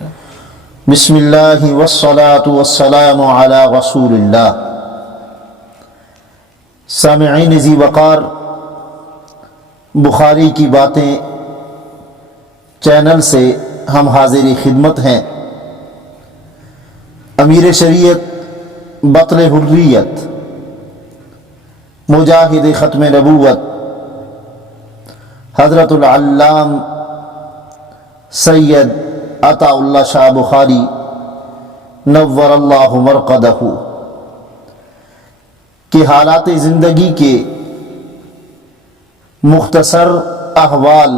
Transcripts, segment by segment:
بسم اللہ والصلاة والسلام علی رسول اللہ۔ سامعین ذی وقار، بخاری کی باتیں چینل سے ہم حاضر خدمت ہیں۔ امیر شریعت، بطل حریت، مجاہد ختم نبوت، حضرت العلام سید عطا اللہ شاہ بخاری نور اللہ مرقدہ کہ حالات زندگی کے مختصر احوال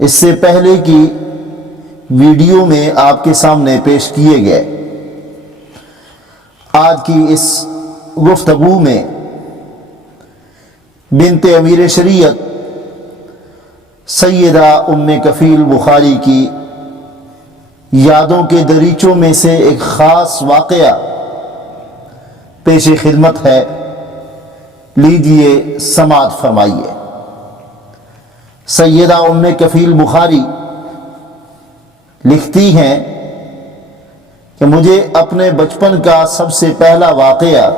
اس سے پہلے کی ویڈیو میں آپ کے سامنے پیش کیے گئے۔ آج کی اس گفتگو میں بنت امیر شریعت سیدہ ام کفیل بخاری کی یادوں کے دریچوں میں سے ایک خاص واقعہ پیش خدمت ہے، لیجیے سماعت فرمائیے۔ سیدہ ام کفیل بخاری لکھتی ہیں کہ مجھے اپنے بچپن کا سب سے پہلا واقعہ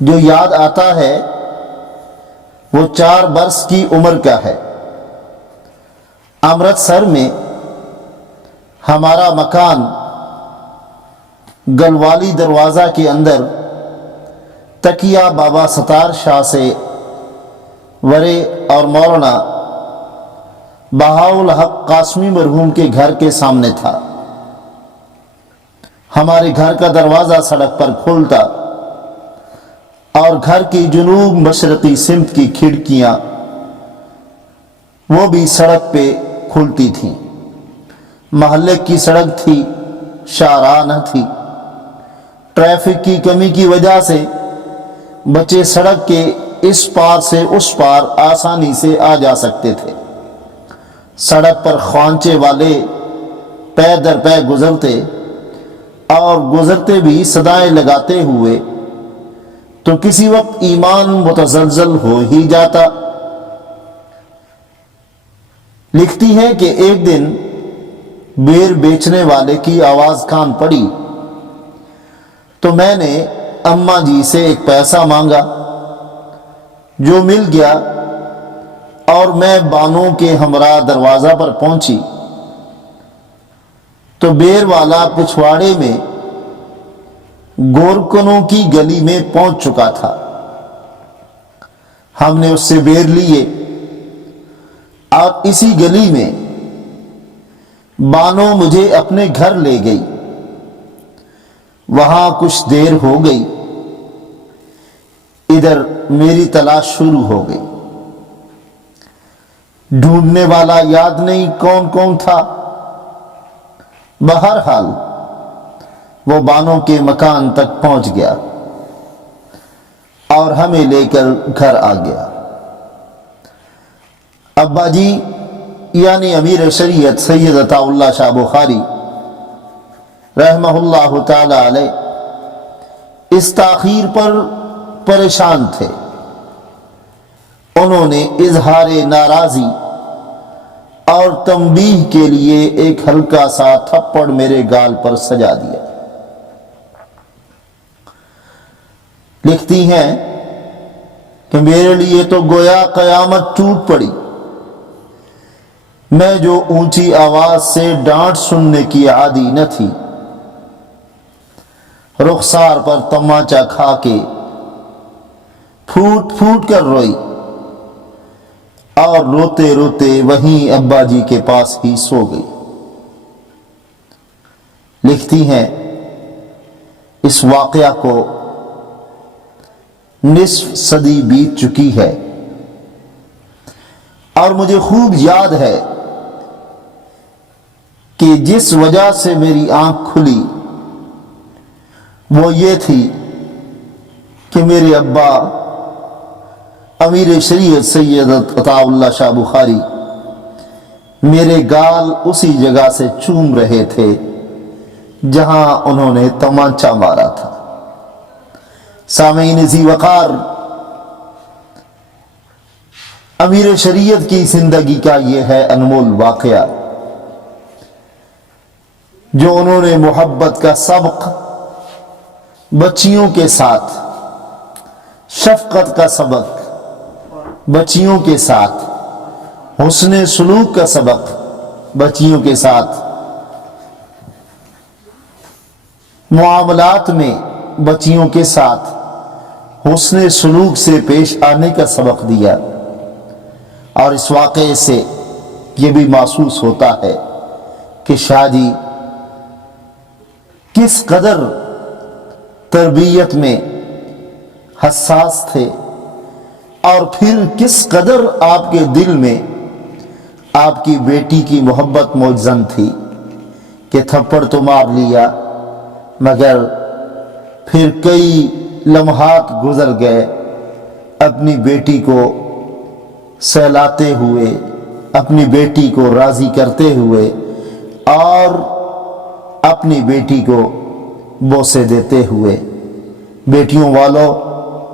جو یاد آتا ہے وہ 4 برس کی عمر کا ہے۔ امرتسر میں ہمارا مکان گلوالی دروازہ کے اندر تکیہ بابا ستار شاہ سے ورے اور مولانا بہاء الحق قاسمی مرحوم کے گھر کے سامنے تھا۔ ہمارے گھر کا دروازہ سڑک پر کھلتا اور گھر کی جنوب مشرقی سمت کی کھڑکیاں وہ بھی سڑک پہ کھلتی تھیں۔ محلے کی سڑک تھی، شاہراہ نہ تھی۔ ٹریفک کی کمی کی وجہ سے بچے سڑک کے اس پار سے اس پار آسانی سے آ جا سکتے تھے۔ سڑک پر خوانچے والے پے در پے گزرتے اور گزرتے بھی صدائیں لگاتے ہوئے تو کسی وقت ایمان متزلزل ہو ہی جاتا۔ لکھتی ہے کہ ایک دن بیر بیچنے والے کی آواز کان پڑی تو میں نے اماں جی سے ایک پیسہ مانگا جو مل گیا، اور میں بانوں کے ہمراہ دروازہ پر پہنچی تو بیر والا پچھواڑے میں گورکنوں کی گلی میں پہنچ چکا تھا۔ ہم نے اس سے بیر لیے اور اسی گلی میں بانو مجھے اپنے گھر لے گئی۔ وہاں کچھ دیر ہو گئی، ادھر میری تلاش شروع ہو گئی۔ ڈھونڈنے والا یاد نہیں کون کون تھا، بہرحال وہ بانوں کے مکان تک پہنچ گیا اور ہمیں لے کر گھر آ گیا۔ ابا جی یعنی امیر شریعت سید عطا اللہ شاہ بخاری رحمہ اللہ تعالی علیہ اس تاخیر پر پریشان تھے۔ انہوں نے اظہار ناراضی اور تنبیہ کے لیے ایک ہلکا سا تھپڑ میرے گال پر سجا دیا۔ لکھتی ہیں کہ میرے لیے تو گویا قیامت ٹوٹ پڑی۔ میں جو اونچی آواز سے ڈانٹ سننے کی عادی نہ تھی، رخسار پر تماچا کھا کے پھوٹ پھوٹ کر روئی اور روتے روتے وہیں ابا جی کے پاس ہی سو گئی۔ لکھتی ہیں اس واقعہ کو نصف صدی بیت چکی ہے اور مجھے خوب یاد ہے کہ جس وجہ سے میری آنکھ کھلی وہ یہ تھی کہ میرے ابا امیر شریعت سید عطا اللہ شاہ بخاری میرے گال اسی جگہ سے چوم رہے تھے جہاں انہوں نے تمانچہ مارا تھا۔ سامعین ذی وقار، امیر شریعت کی زندگی کا یہ ہے انمول واقعہ جو انہوں نے محبت کا سبق بچیوں کے ساتھ، شفقت کا سبق بچیوں کے ساتھ، حسن سلوک کا سبق بچیوں کے ساتھ، معاملات میں بچیوں کے ساتھ حسن سلوک سے پیش آنے کا سبق دیا۔ اور اس واقعے سے یہ بھی محسوس ہوتا ہے کہ شاہ جی کس قدر تربیت میں حساس تھے، اور پھر کس قدر آپ کے دل میں آپ کی بیٹی کی محبت موجزن تھی کہ تھپڑ تو مار لیا، مگر پھر کئی لمحات گزر گئے اپنی بیٹی کو سہلاتے ہوئے، اپنی بیٹی کو راضی کرتے ہوئے، اور اپنی بیٹی کو بوسے دیتے ہوئے۔ بیٹیوں والوں،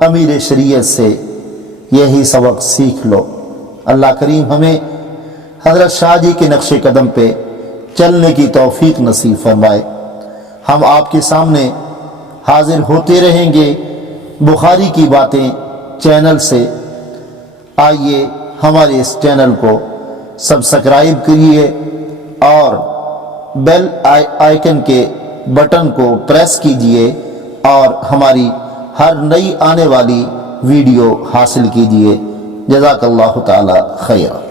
امیر شریعت سے یہی سبق سیکھ لو۔ اللہ کریم ہمیں حضرت شاہ جی کے نقش قدم پہ چلنے کی توفیق نصیب فرمائے۔ ہم آپ کے سامنے حاضر ہوتے رہیں گے بخاری کی باتیں چینل سے۔ آئیے ہمارے اس چینل کو سبسکرائب کریے اور بیل آئیکن کے بٹن کو پریس کیجئے اور ہماری ہر نئی آنے والی ویڈیو حاصل کیجئے۔ جزاک اللہ تعالی خیر۔